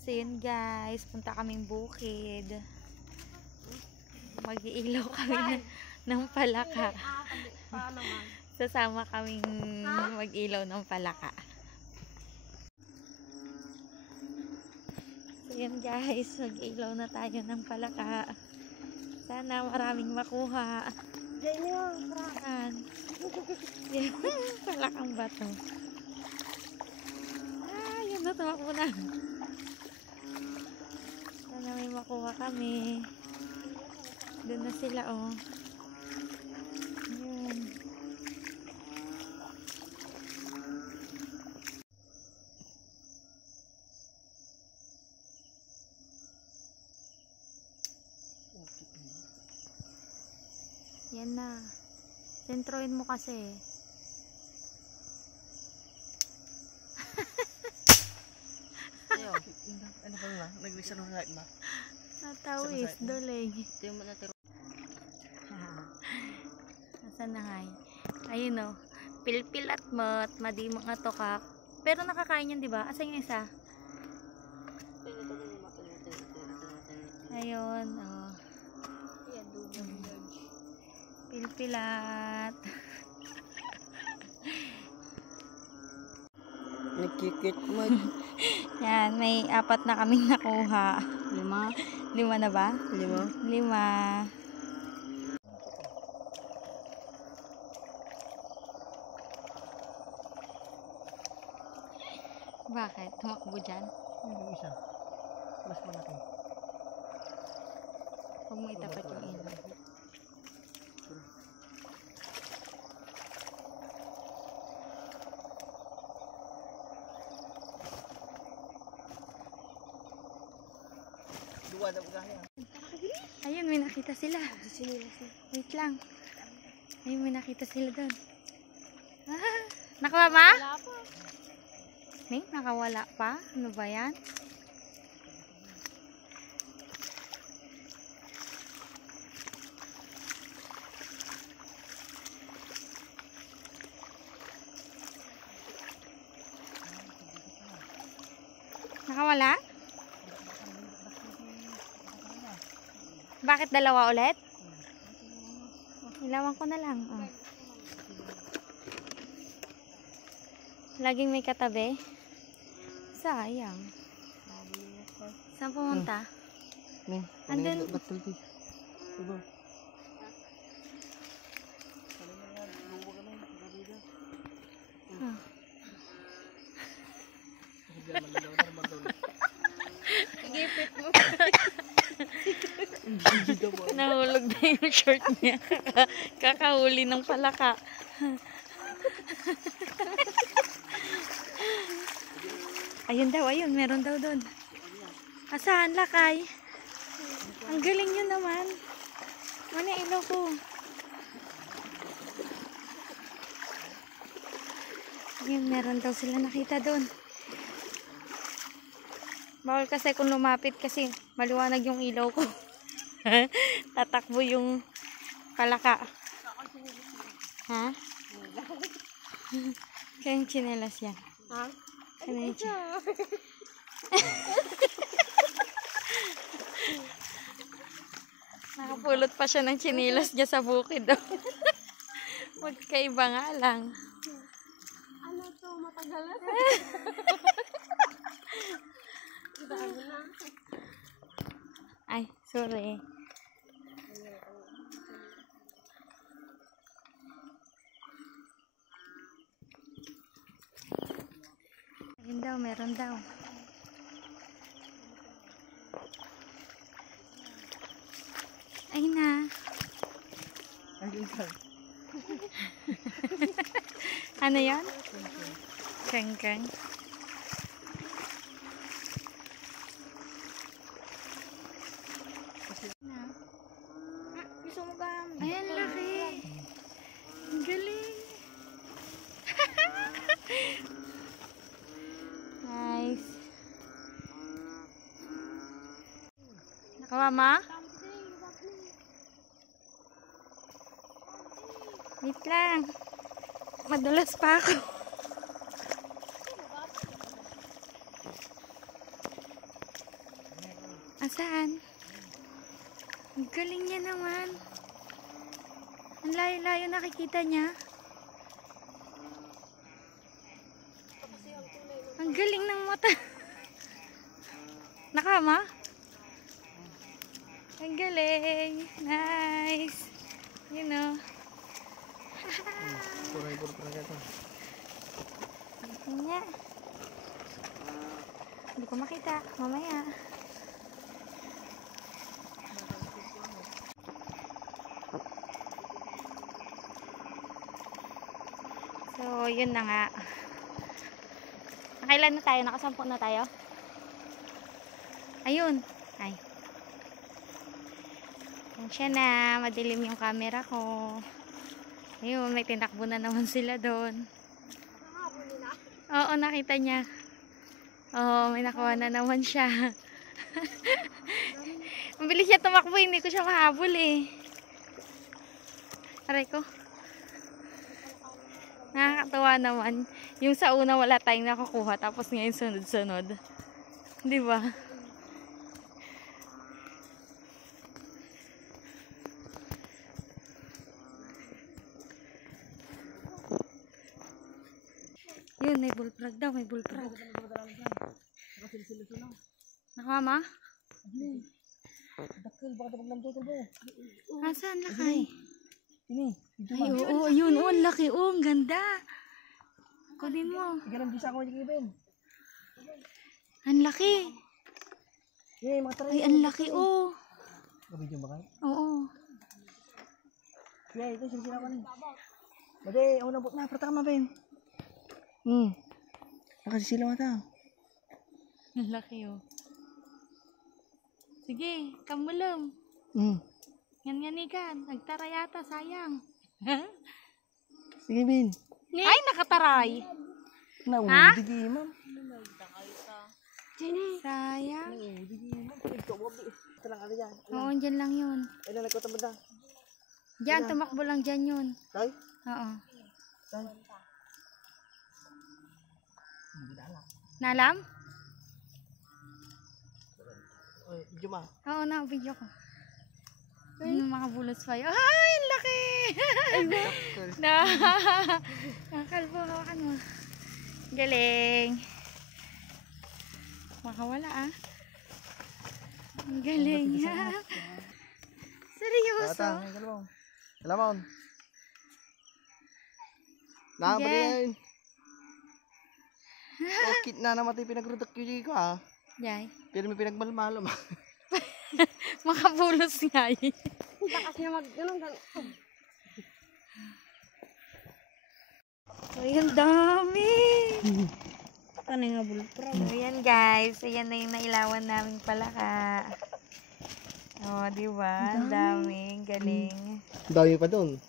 So yun guys, punta kaming bukid. Mag-iilaw kami ng palaka. Sasama kaming mag-ilaw ng palaka. So yun guys, mag-ilaw na tayo ng palaka. Sana maraming makuha. Saan? Palakang bato. Yun na, tumakbo na. Sana may makuha kami. Doon na sila, oh. Yun. Yan na. Sentroin mo kasi. Ayo, ano ba nga? Nag-listen ng light ma. Natawis, doleg. Nasaan na nga? Ayun o. Pilpil at mat, madi mga tokak. Pero nakakain yan, di ba? Asan yung isa? Ayun, oh. Pilpilat. Nagkikit mo. Yan, may 4 na kaming nakuha. 5? 5 na ba? 5? 5. Bakit? Tumakbo dyan? Yung isa. Mas malaki. Huwag mo itapat yung ilaw. Dua na ugaya. Ayun, may nakita sila. Wait lang. Ayun, may nakita sila doon. Nakuha ba? Wala pa. Nakawala pa? Ano ba yan? Nakawala? Bakit dalawa ulit? Ilawan ko na lang. Oh. Laging may katabi. Sayang. Saan pumunta? Andun. Batul di. Coba. Gipit mo. Nahulog na yung short niya. Kakahuli ng palaka. Ayun daw, ayun. Meron daw doon. Asahan, lakay? Ang galing nyo naman. Mana ilaw ko. Ayun, meron daw sila nakita doon. Bawal kasi kung lumapit kasi maliwanag yung ilaw ko. Tatakbo yung palaka. Ha? Kaya yung tsinelas yan. Ha? Ano yung tsinelas? Nakapulot pa siya ng tsinelas niya sa bukid. Magkaiba nga lang. Ano to? Matagal na. Ay, sorry. Ayun daw, meron daw. Ay na. Ano yan? Keng-keng. Gusto mo ba? Ayan, laki. Ang galing. Nice. Nakawa ma? Wait lang. Madulas pa ako. Asaan? Ang galing niya naman. Ang layo-layo nakikita niya. Ang galing ng mata. Nakama? Ang galing. Nice. You know. Puro ka ito. Nga. Hindi ko makita. Mamaya. So, yun na nga. Nakailan na tayo? Nakasampu na tayo? Ayun. Ay. Yan siya na. Madilim yung camera ko. Ayun, may tinakbo na naman sila doon. Oo, nakita niya. Oo, may nakuha na naman siya. Mabilis siya tumakbo, hindi ko siya mahabol eh. Aray ko. Nakakatawa naman. Yung sa una wala tayong nakukuha, tapos ngayon sunod-sunod. Di ba? Yun, may bullfrog daw, may bullfrog. Nakama? Dakil, baka tapag lang dakil ba? Nasaan lakay? Ini. Ay, oo, yun, oo, ang laki, oo, ang ganda. Kunin mo. Igaram bisa ako yung ibin. Ang laki. Yay, mga taray. Ay, ang laki, oo. Gabidyo ba kayo? Oo. Yay, ito, sinisira ko na. Bade, ako nabot na, prata ka mabim. Nakasisila mo ito. Ang laki, oo. Sige, kamulam. Yan-ganikan. Nagtara yata, sayang. Sige, Bin. Ay, nakataray. Naudigi, ma'am. Sayang. Naudigi, ma'am. Ito lang, ano yan? Oo, dyan lang yun. Ay, lang, nagkatamad na. Dyan, tumakbo lang dyan yun. Tay? Oo. Tay? Nalam? Ay, video ma. Oo, na-video ko. Yung mga bulos pa yun. Ay, ang laki! Na, nakalbo, hawakan mo. Galing. Makawala ah. Ang galing. Seryoso? Salamon. Nakabali yan. Okay na naman ito pinagrudak yun ko ha. Yay. Pero may pinagmalmalo ma. Makabulos nga eh. Takas niya ganun. Ay, ang dami. Ano nga bullfrog? So, yan guys. Ayan na yung nailawan naming palaka. Oh, di ba? Ang dami. Galing. Dami pa doon.